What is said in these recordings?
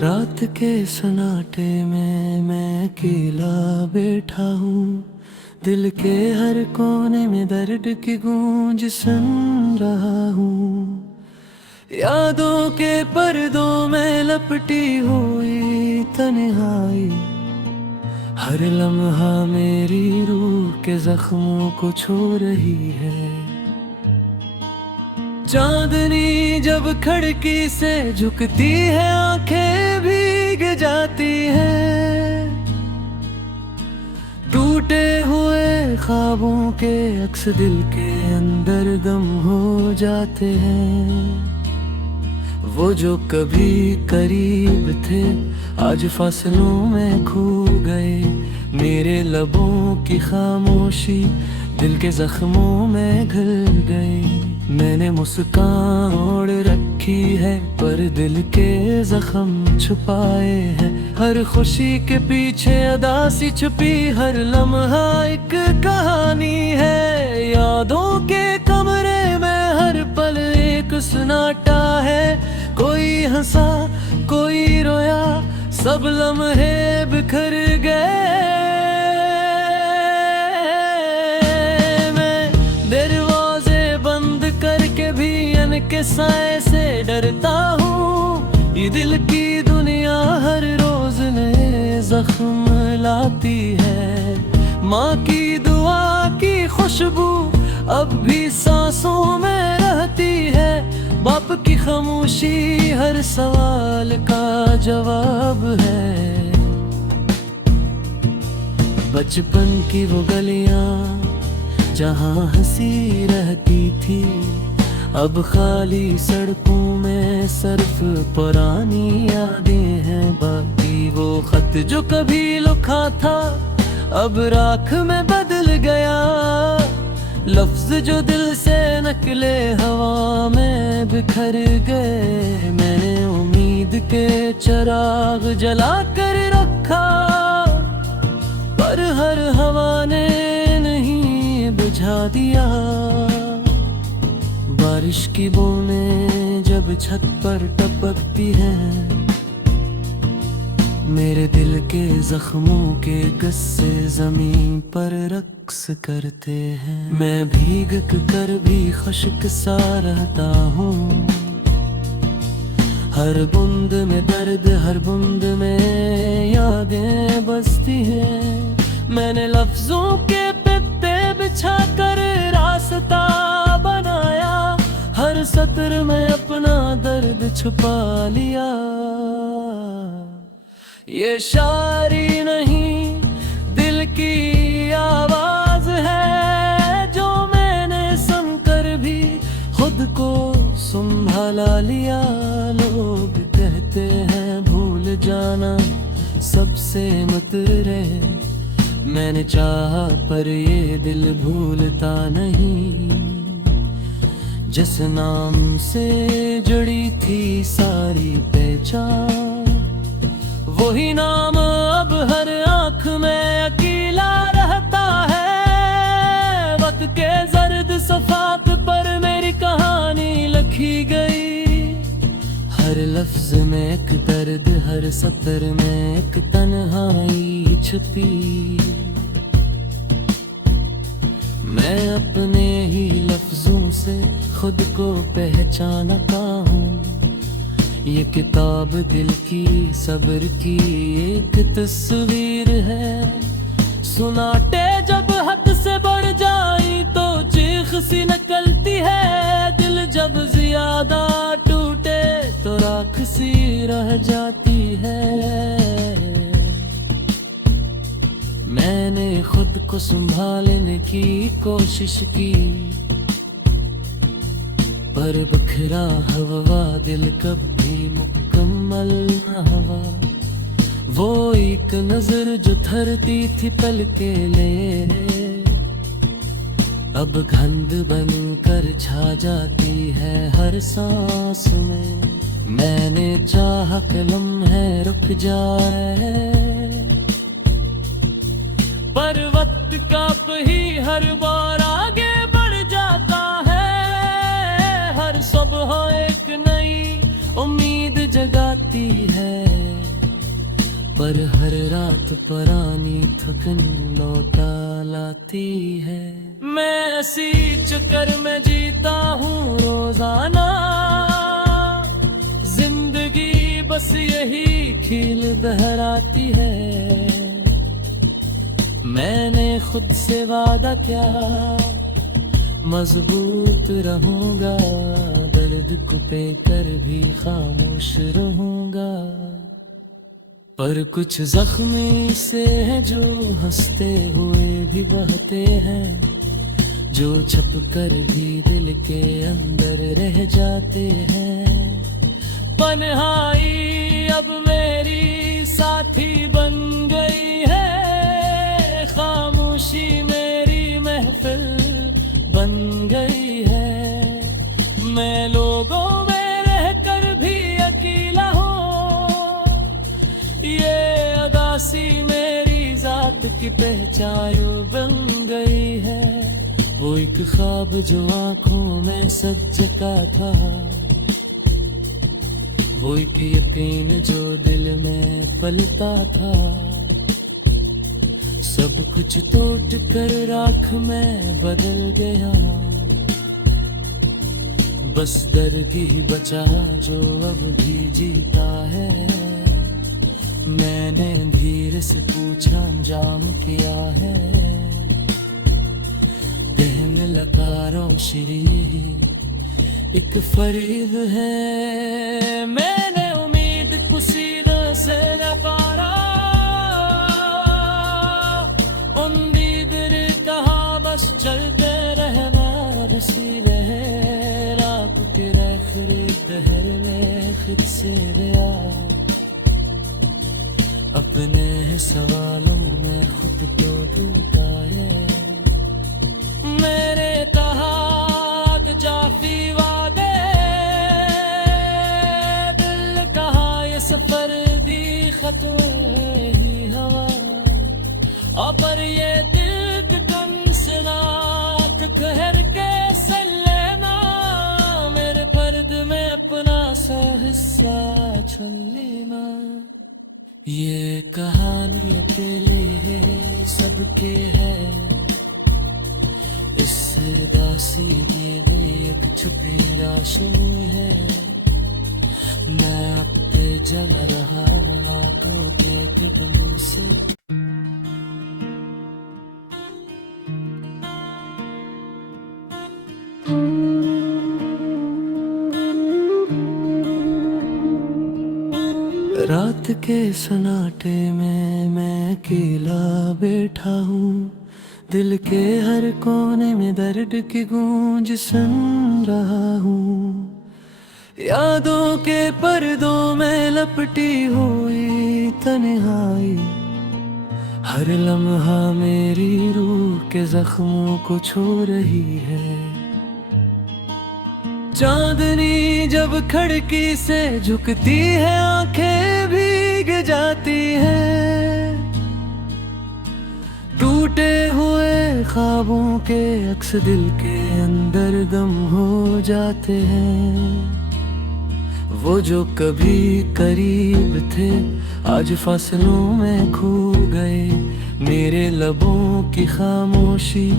रात के सन्नाटे में मैं अकेला बैठा हूँ, दिल के हर कोने में दर्द की गूंज सुन रहा हूँ। यादों के पर्दों में लपटी हुई तन्हाई, हर लम्हा मेरी रूह के जख्मों को छू रही है। चांदनी जब खिड़की से झुकती है, आंखें भीग जाती हैं। टूटे हुए ख्वाबों के अक्स दिल के अंदर गम हो जाते हैं। वो जो कभी करीब थे आज फासलों में खो गए। मेरे लबों की खामोशी दिल के जख्मों में घुल गई। मैंने मुस्कान ओढ़ रखी है पर दिल के जख्म छुपाए हैं। हर खुशी के पीछे अदा सी छुपी हर लम्हा एक कहानी है। यादों के कमरे में हर पल एक सन्नाटा है। कोई हंसा कोई रोया, सब लम्हे बिखर गए। के साए से डरता हूँ, ये दिल की दुनिया हर रोज नए जख्म लाती है। माँ की दुआ की खुशबू अब भी सांसों में रहती है। बाप की खामोशी हर सवाल का जवाब है। बचपन की वो गलियां जहाँ हंसी रहती थी, अब खाली सड़कों में सिर्फ पुरानी यादें हैं बाकी। वो खत जो कभी लिखा था अब राख में बदल गया। लफ्ज जो दिल से निकले हवा में बिखर गए। मैंने उम्मीद के चिराग जला कर रखा पर हर हवा ने नहीं बुझा दिया। बारिश की बूंदें जब छत पर टपकती हैं, मेरे दिल के जख्मों के गस्से जमीन पर रक्स करते हैं। मैं भीग कर भी खुश्क सा रहता हूँ। हर बूंद में दर्द हर बूंद में यादें बसती हैं। मैंने लफ्जों के पित्ते बिछा कर रास्ता बनाया। हर सत्र में अपना दर्द छुपा लिया। ये शायरी नहीं दिल की आवाज है, जो मैंने सुनकर भी खुद को संभाला लिया। लोग कहते हैं भूल जाना सबसे मत रहे, मैंने चाहा पर ये दिल भूलता नहीं। जिस नाम से जुड़ी थी सारी पहचान, वही नाम अब हर आंख में अकेला रहता है। वक्त के जर्द सफात पर मेरी कहानी लिखी गई। हर लफ्ज में एक दर्द हर सत्र में एक तन्हाई छुपी। मैं अपने ही लफ्जों से खुद को पहचानता हूँ। ये किताब दिल की सब्र की एक तस्वीर है। सुनाटे जब हद से बढ़ जाई तो चीख सी निकलती है। दिल जब ज्यादा टूटे तो राख सी रह जाती है। मैंने खुद को संभालने की कोशिश की, पर बखरा हवा दिल कभी मुकम्मल न हुआ। वो एक नजर जो थरती थी पल के लिए, अब घंध बनकर छा जाती है हर सांस में। मैंने चाहा कलम है रुक जाए, पर वक्त का ही हर बार आगे बढ़ जाता है। पर हर रात पुरानी थकन लौटा लाती है। मैं इसी चक्कर में जीता हूँ रोजाना, जिंदगी बस यही खेल बहराती है। मैंने खुद से वादा किया मजबूत रहूंगा, दर्द को पे कर भी खामोश रहूंगा। पर कुछ जख्मी से हैं जो हंसते हुए भी बहते हैं, जो छप कर भी दिल के अंदर रह जाते हैं। तन्हाई अब मेरी साथी बन गई है, खामोशी मेरी महफिल बन गई है। मैं लोगों में रहकर भी अकेला हूँ, ये अदासी मेरी जात की पहचान बन गई है। वो एक ख्वाब जो आंखों में सच का था, वो एक यकीन जो दिल में पलता था। सब कुछ तोड़ कर राख में बदल गया, बस दर्द ही बचा जो अब भी जीता है। मैंने धीरे से पूछा अंजाम किया है, कहने लगा रोशनी एक फरीब है। मैंने उम्मीद कुसीद से न पारा, उम्मीद ने कहा बस चलते रहना नसीब है। रात के आखिरी पहर में खुद से गया, अपने सवालों में खुद को ढूंढाए। मैंने कहा जाफी वादे, दिल कहा ये सफर दी खत्म ही हवा। और पर ये दिल कम से रात कहर के सलेना, मेरे पर्द में अपना सा हिस्सा छल लेना। ये कहानी अकेली है सबके है, इससे दासी दी गई एक छुपी रोशनी है। मैं आपके जल रहा हूँ आंखों के टिकने से। रात के सन्नाटे में मैं अकेला बैठा हूँ, दिल के हर कोने में दर्द की गूंज सुन रहा हूँ। यादों के पर्दों में लपटी हुई तन्हाई, हर लम्हा मेरी रूह के जख्मों को छू रही है। चांदनी जब खिड़की से झुकती है, आंखें भीग जाती हैं। टूटे हुए ख्वाबों के अक्स दिल के अंदर दम हो जाते हैं। वो जो कभी करीब थे आज फासलों में खो गए। मेरे लबों की खामोशी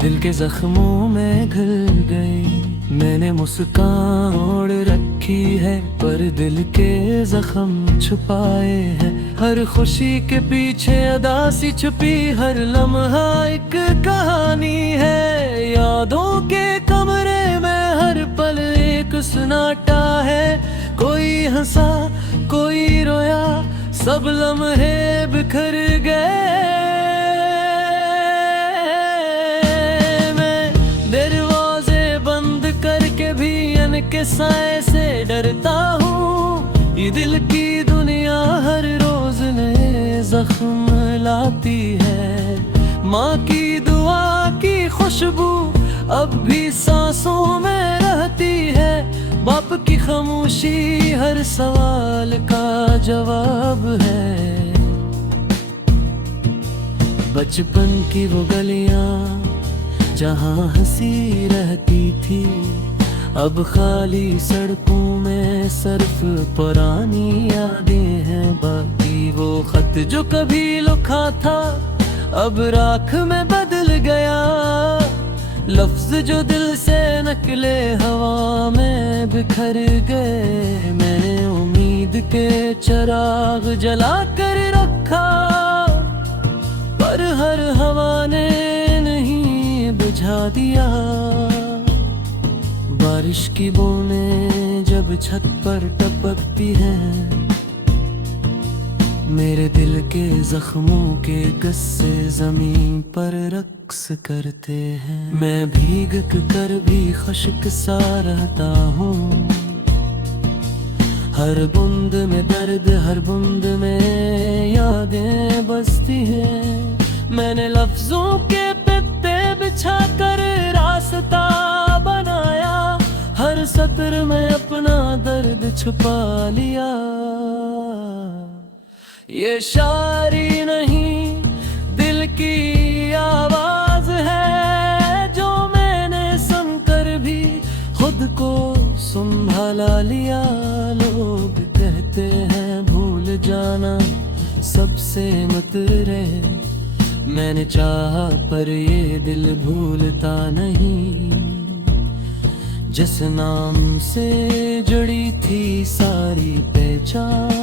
दिल के जख्मों में घुल गई। मैंने मुस्कान ओढ़ रखी है पर दिल के जख्म छुपाए हैं। हर खुशी के पीछे अदासी छुपी, हर लम्हा एक कहानी है। यादों के कमरे में हर पल एक सन्नाटा है। कोई हंसा कोई रोया, सब लम्हे बिखर गए। के साए से डरता हूँ, ये दिल की दुनिया हर रोज नए जख्म लाती है। माँ की दुआ की खुशबू अब भी सांसों में रहती है। बाप की खामोशी हर सवाल का जवाब है। बचपन की वो गलियाँ जहाँ हंसी रहती थी, अब खाली सड़कों में सिर्फ पुरानी यादें हैं बाकी। वो खत जो कभी लिखा था अब राख में बदल गया। लफ्ज जो दिल से निकले हवा में बिखर गए। मैंने उम्मीद के चिराग जला कर रखा, पर हर हवा ने नहीं बुझा दिया। बारिश की बूंदें जब छत पर टपकती हैं, मेरे दिल के जख्मों के गस्से जमीन पर रक्स करते हैं। मैं भीग कर भी खुश्क सा रहता हूँ, हर बूंद में दर्द, हर बूंद में यादें बसती हैं। मैंने लफ्जों के पत्ते बिछा कर रास्ता बनाया, हर सत्र में अपना दर्द छुपा लिया। ये शायरी नहीं दिल की आवाज है, जो मैंने सुनकर भी खुद को संभाला लिया। लोग कहते हैं भूल जाना सबसे मत रहे, मैंने चाहा पर ये दिल भूलता नहीं। जिस नाम से जुड़ी थी सारी पहचान,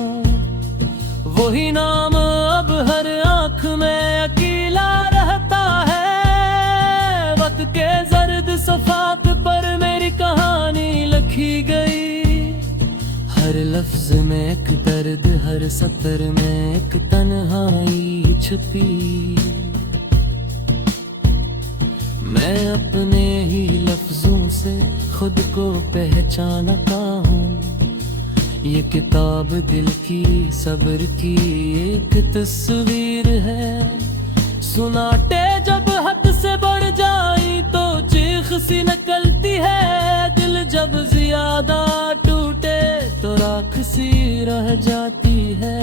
वही नाम अब हर आंख में अकेला रहता है। वक्त के जर्द सफात पर मेरी कहानी लिखी गई, हर लफ्ज में एक दर्द, हर सतर में एक तन्हाई छुपी। मैं अपने ही लफ्जों से खुद को पहचानता हूँ। ये किताब दिल की सब्र की एक तस्वीर है। सुनाटे जब हद से बढ़ जाई तो चीख सी निकलती है। दिल जब ज्यादा टूटे तो राख सी रह जाती है।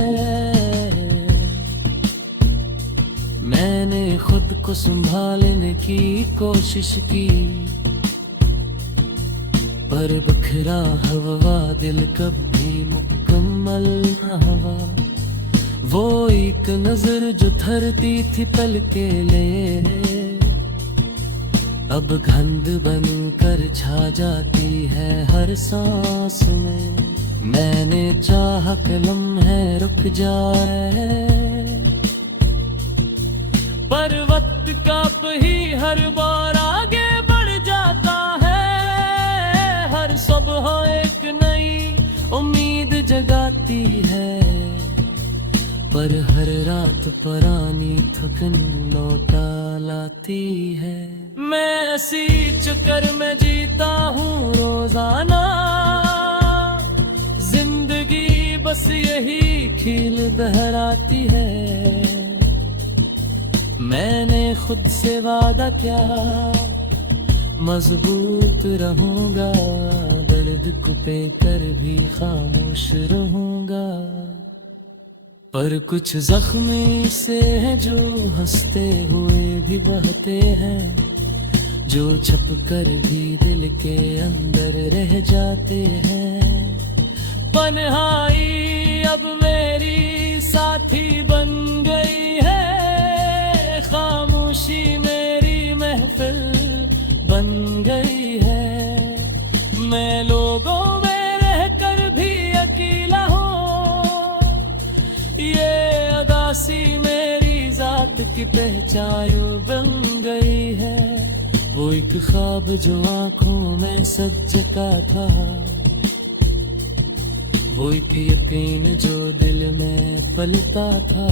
मैंने खुद को संभालने की कोशिश की, पर बखरा हवा दिल कभी मुकम्मल न हुआ। वो एक नजर जो धरती थी पल के लिए, अब गंध बनकर छा जाती है हर सांस में। मैंने चाहा कलम है रुक जाए, पर वक्त का ही हर बार आगे बढ़ जाता है। हर सुबह एक नई उम्मीद जगाती है, पर हर रात पुरानी थकन लौटा लाती है। मैं इसी चक्कर में जीता हूँ रोजाना, जिंदगी बस यही खेल दोहराती है। मैंने खुद से वादा किया मजबूत रहूंगा, दर्द को पे कर भी खामोश रहूंगा। पर कुछ जख्मी से है जो हंसते हुए भी बहते हैं, जो छप कर भी दिल के अंदर रह जाते हैं। तन्हाई अब मेरी साथी बन गई है, खामोशी मेरी महफिल बन गई है। मैं लोगों में रहकर भी अकेला हूँ, ये अदासी मेरी जात की पहचान बन गई है। वो एक ख्वाब जो आंखों में सच का था, वो एक यकीन जो दिल में पलता था।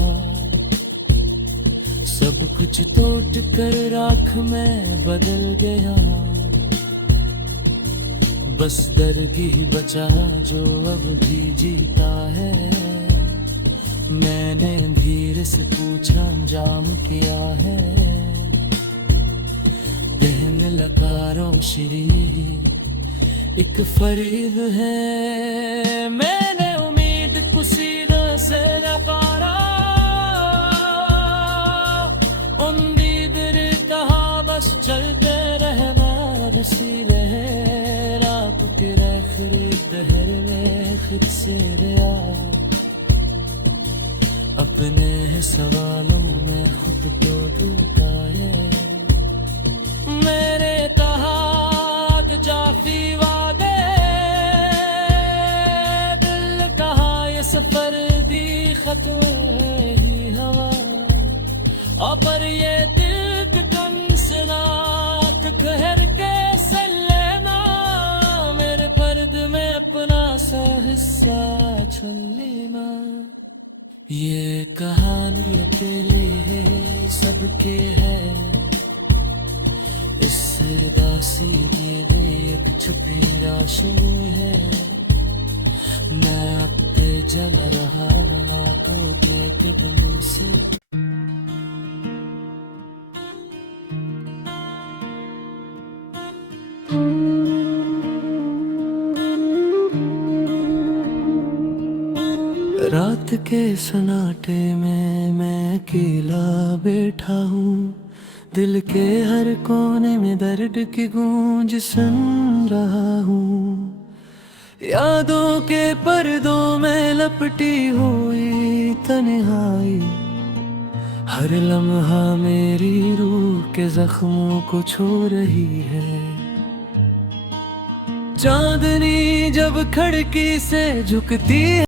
सब कुछ तोड़ कर राख में बदल गया, बस दर्द ही बचा जो अब भी जीता है। मैंने धीरे से पूछा अंजाम क्या है, बहन लगा रोशनी एक फरीब है। मैंने उम्मीद कुसीदा से नकारा, उम्मीद ने कहा बस चलते रहना रसीले है। रात के आखिरी दहर में खुद से रिया, अपने सवालों में खुद को डुबाए। मेरे तहात जाफी वादे, दिल कहा ये सफर दी खत ही हवा, और पर ये दिल कम सनात कहर के सलेना, मेरे पर्द में अपना सा हिस्सा छल लेना। ये कहानी अकेली है सबके है, इस दासी में एक छुपी रोशनी है। मैं अब पे जल रहा बिना टूटे के बलू से। रात के सन्नाटे में मैं अकेला बैठा हूँ, दिल के हर कोने में दर्द की गूंज सुन रहा हूँ। यादों के पर्दों में लपटी हुई तन्हाई, हर लम्हा मेरी रूह के जख्मों को छू रही है। चांदनी जब खिड़की से झुकती है